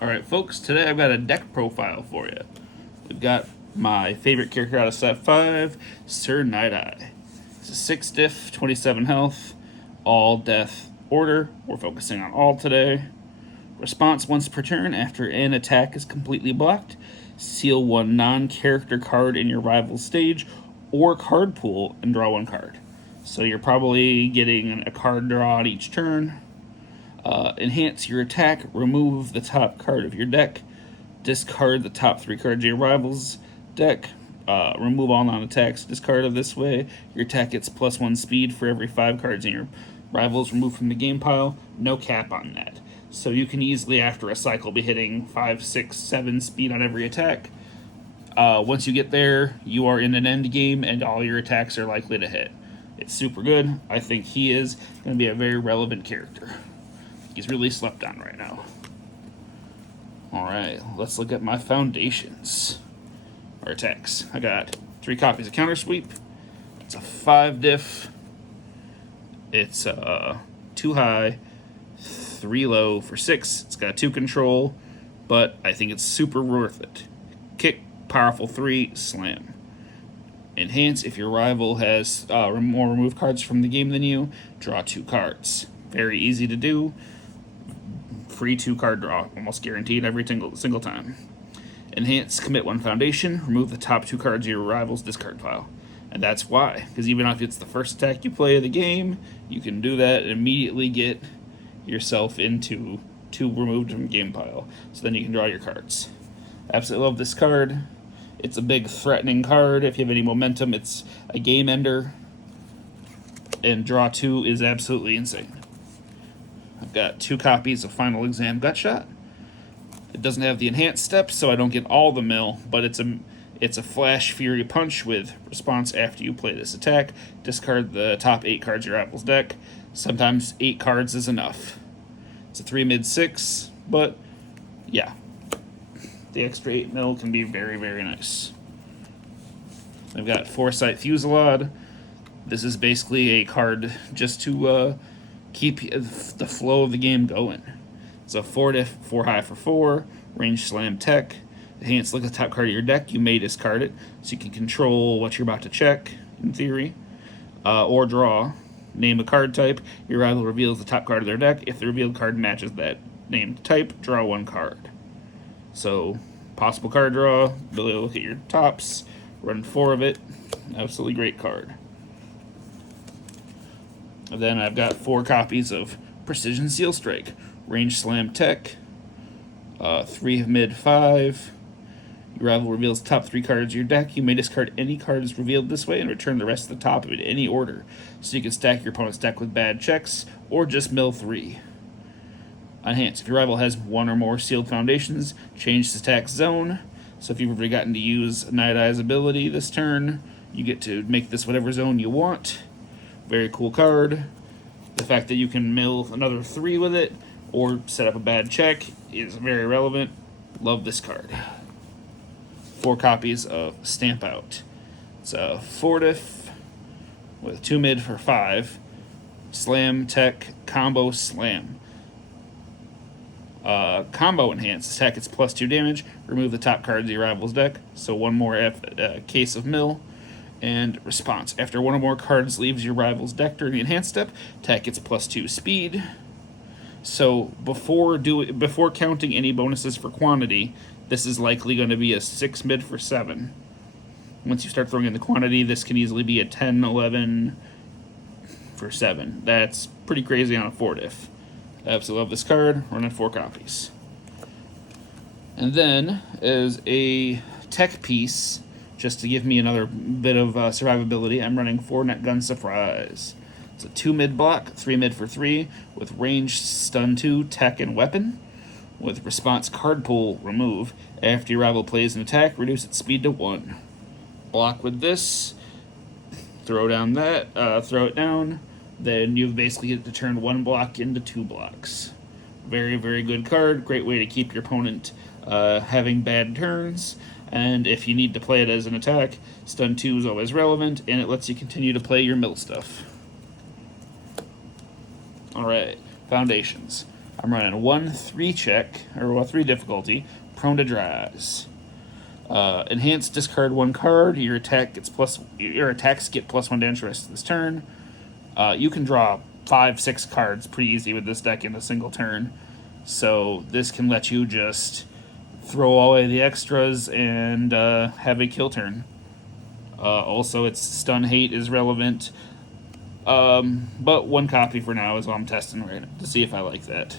Alright folks, today I've got a deck profile for you. We've got my favorite character out of set 5, Sir Nighteye. It's a 6 diff, 27 health, all death order. We're focusing on all today. Response once per turn after an attack is completely blocked. Seal one non-character card in your rival's stage or card pool and draw one card. So you're probably getting a card draw on each turn. Enhance your attack, remove the top card of your deck, discard the top 3 cards of your rival's deck, remove all non-attacks, discard of this way. Your attack gets +1 speed for every 5 cards in your rival's removed from the game pile. No cap on that. So you can easily, after a cycle, be hitting 5, 6, 7 speed on every attack. Once you get there, you are in an end game and all your attacks are likely to hit. It's super good. I think he is going to be a very relevant character. He's really slept on right now. Alright, let's look at my foundations. Or attacks. I got 3 copies of Counter Sweep. It's a 5 diff. It's 2 high, 3 low for 6. It's got 2 control, but I think it's super worth it. Kick, powerful 3, slam. Enhance, if your rival has more removed cards from the game than you, draw 2 cards. Very easy to do. Free 2 card draw, almost guaranteed every single time. Enhance, commit 1 foundation, remove the top 2 cards of your rival's discard pile. And that's why, because even if it's the first attack you play of the game, you can do that and immediately get yourself into 2 removed from game pile. So then you can draw your cards. Absolutely love this card. It's a big threatening card. If you have any momentum, it's a game ender. And draw 2 is absolutely insane. I've got 2 copies of Final Exam Gutshot. It doesn't have the enhanced steps, so I don't get all the mill, but it's a Flash Fury Punch with response after you play this attack. Discard the top 8 cards of your rival's deck. Sometimes 8 cards is enough. It's a 3 mid 6, but yeah. The extra 8 mil can be very, very nice. I've got Foresight Fusillade. This is basically a card just to keep the flow of the game going. It's a 4 diff, 4 high for 4, range slam tech. Enhance, look at the top card of your deck, you may discard it, so you can control what you're about to check, in theory. Or draw. Name a card type, your rival reveals the top card of their deck. If the revealed card matches that named type, draw 1 card. So, possible card draw, ability to look at your tops, run 4 of it. Absolutely great card. And then I've got 4 copies of Precision Seal Strike, range slam tech, 3 mid 5. Your rival reveals the top 3 cards of your deck. You may discard any cards revealed this way and return the rest of the top of it in any order. So you can stack your opponent's deck with bad checks, or just mill 3. Enhance, if your rival has 1 or more sealed foundations, change the attack zone. So if you've already gotten to use Night-Eye's ability this turn, you get to make this whatever zone you want. Very cool card. The fact that you can mill another 3 with it, or set up a bad check, is very relevant. Love this card. 4 copies of Stamp Out. It's a 4 diff with 2 mid for 5. Slam tech combo slam. Combo enhance. Attack gets +2 damage. Remove the top card of your rival's deck. So 1 more case of mill. And response. After 1 or more cards leaves your rival's deck during the enhanced step, attack gets +2 speed. So before counting any bonuses for quantity, this is likely going to be a 6 mid for 7. Once you start throwing in the quantity, this can easily be a 10, 11 for 7. That's pretty crazy on a 4 diff. I absolutely love this card. Running 4 copies. And then, as a tech piece, just to give me another bit of survivability, I'm running 4 Net Gun Surprise. It's a 2 mid block, 3 mid for 3, with range stun 2, tech, and weapon. With response card pool remove. After your rival plays an attack, reduce its speed to 1. Block with this. Throw down that. Throw it down. Then you basically get to turn 1 block into 2 blocks. Very, very good card. Great way to keep your opponent having bad turns. And if you need to play it as an attack, stun 2 is always relevant, and it lets you continue to play your mill stuff. Alright, foundations. I'm running 1/3 check, or 3 difficulty, prone to dries. Enhanced, discard 1 card. Your attacks get +1 damage the rest of this turn. You can draw 5-6 cards pretty easy with this deck in a single turn. So this can let you just throw away the extras and have a kill turn. Also, its stun hate is relevant. But 1 copy for now is what I'm testing right now to see if I like that.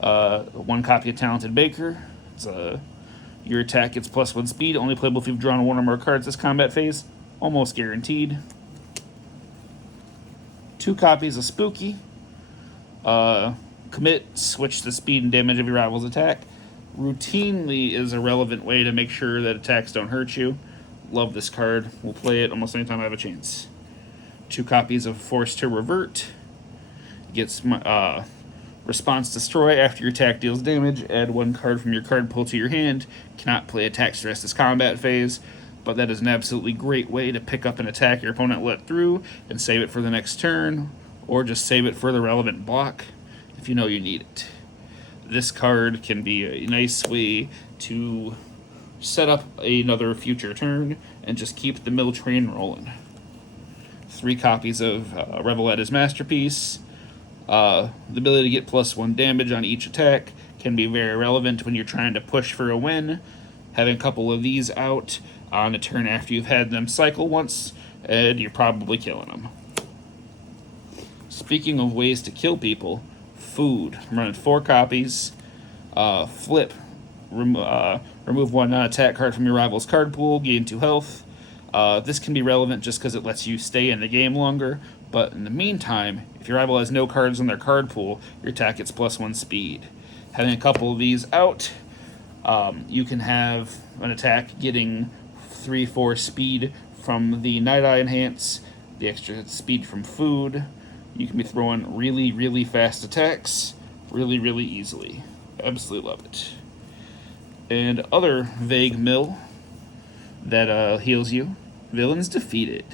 1 copy of Talented Baker. It's your attack gets +1 speed, only playable if you've drawn 1 or more cards this combat phase. Almost guaranteed. 2 copies of Spooky. Commit, switch the speed and damage of your rival's attack. Routinely is a relevant way to make sure that attacks don't hurt you. Love this card. We'll play it almost anytime I have a chance. 2 copies of Force to Revert. Gets response destroy after your attack deals damage. Add 1 card from your card pool to your hand. Cannot play attacks the rest of this combat phase, but that is an absolutely great way to pick up an attack your opponent let through and save it for the next turn, or just save it for the relevant block if you know you need it. This card can be a nice way to set up another future turn and just keep the mill train rolling. 3 copies of Revelletta's Masterpiece. The ability to get +1 damage on each attack can be very relevant when you're trying to push for a win. Having a couple of these out on a turn after you've had them cycle once, and you're probably killing them. Speaking of ways to kill people, food. I'm running 4 copies. Flip. Remove 1 non-attack card from your rival's card pool, gain 2 health. This can be relevant just because it lets you stay in the game longer, but in the meantime, if your rival has no cards in their card pool, your attack gets +1 speed. Having a couple of these out, you can have an attack getting 3-4 speed from the Nighteye enhance, the extra speed from food. You can be throwing really, really fast attacks really, really easily. Absolutely love it. And other vague mill that heals you. Villains defeated.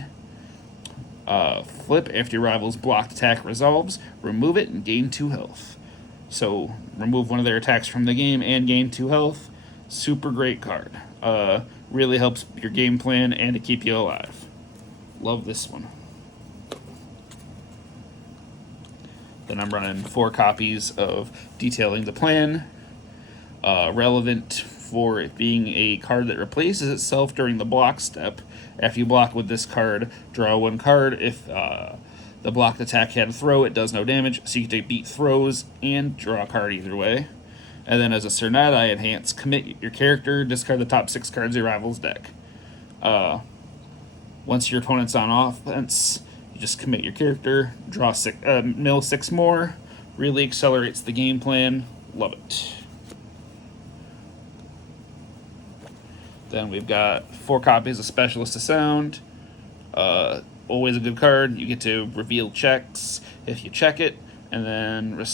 Flip after your rival's blocked attack resolves, remove it and gain 2 health. So remove 1 of their attacks from the game and gain 2 health. Super great card. Really helps your game plan and to keep you alive. Love this one. Then I'm running 4 copies of Detailing the Plan. Relevant for it being a card that replaces itself during the block step. After you block with this card, draw 1 card. If the blocked attack had a throw, it does no damage, so you can beat throws and draw a card either way. And then as a Sir Nighteye enhance, commit your character, discard the top 6 cards of your rival's deck. Once your opponent's on offense, you just commit your character, draw mill 6 more. Really accelerates the game plan. Love it. Then we've got 4 copies of Specialist of Sound. Always a good card. You get to reveal checks if you check it, and then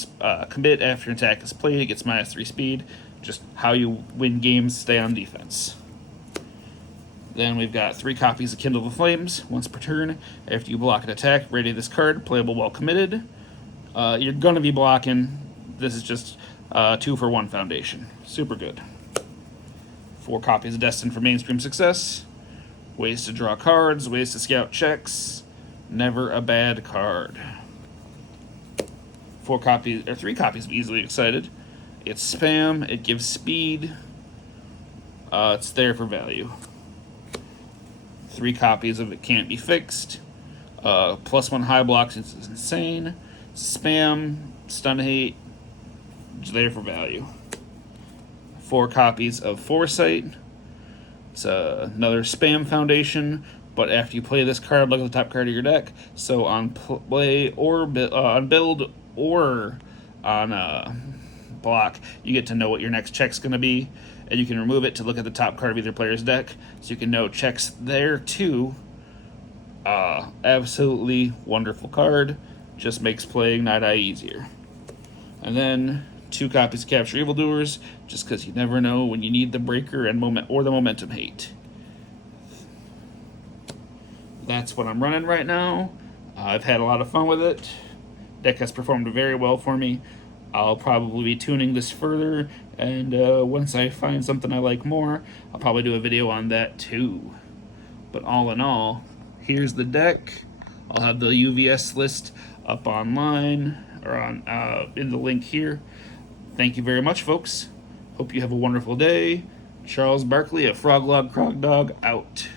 commit after an attack is played. It gets -3 speed. Just how you win games, stay on defense. Then we've got 3 copies of Kindle the Flames. Once per turn, after you block an attack, ready this card, playable while committed. You're going to be blocking. This is just 2 for 1 foundation. Super good. 4 copies of Destined for Mainstream Success. Ways to draw cards, ways to scout checks. Never a bad card. 3 copies of Easily Excited. It's spam, it gives speed. It's there for value. 3 copies of It Can't Be Fixed. +1 high blocks, it's insane. Spam, stun hate, it's there for value. 4 copies of Foresight. It's another spam foundation, but after you play this card, look at the top card of your deck. So on play or on build or on block, you get to know what your next check's going to be, and you can remove it to look at the top card of either player's deck, so you can know checks there too. Absolutely wonderful card. Just makes playing Nighteye easier. And then 2 copies of Capture Evildoers, just because you never know when you need the breaker and the momentum hate. That's what I'm running right now. I've had a lot of fun with it. Deck has performed very well for me. I'll probably be tuning this further, and once I find something I like more, I'll probably do a video on that too. But all in all, here's the deck. I'll have the UVS list up online, or on in the link here. Thank you very much, folks. Hope you have a wonderful day. Charles Barkley of FrogLogCrogDog out.